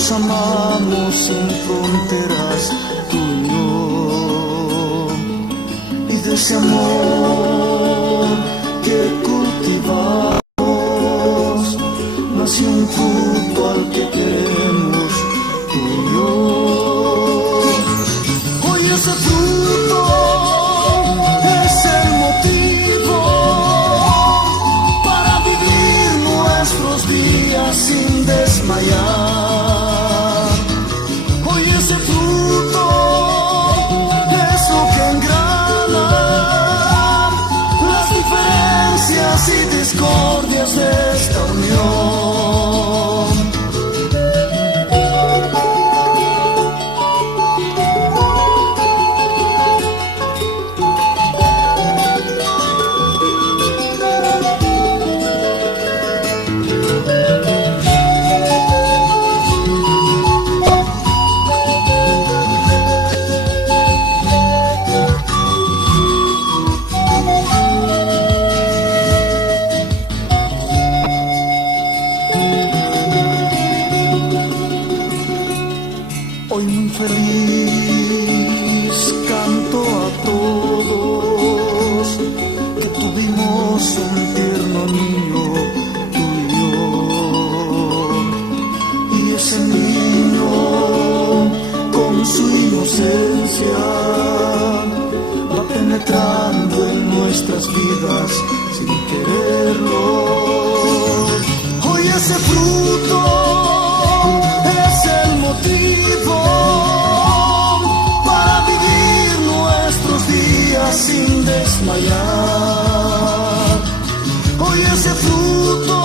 nos amamos sin fronteras, tú y yo. Y de ese amor que cultivamos nació un fruto al que queremos, tú y yo. Hoy ese fruto es el motivo para vivir nuestros días sin desmayar. Hoy ese fruto es lo que engrana las diferencias y discordias de esta unión. Hoy muy feliz canto a todos que tuvimos un tierno niño, tú y yo. Y ese niño con su inocencia va penetrando en nuestras vidas sin quererlo. Hoy ese fruto es el motivo para vivir nuestros días sin desmayar. Hoy ese fruto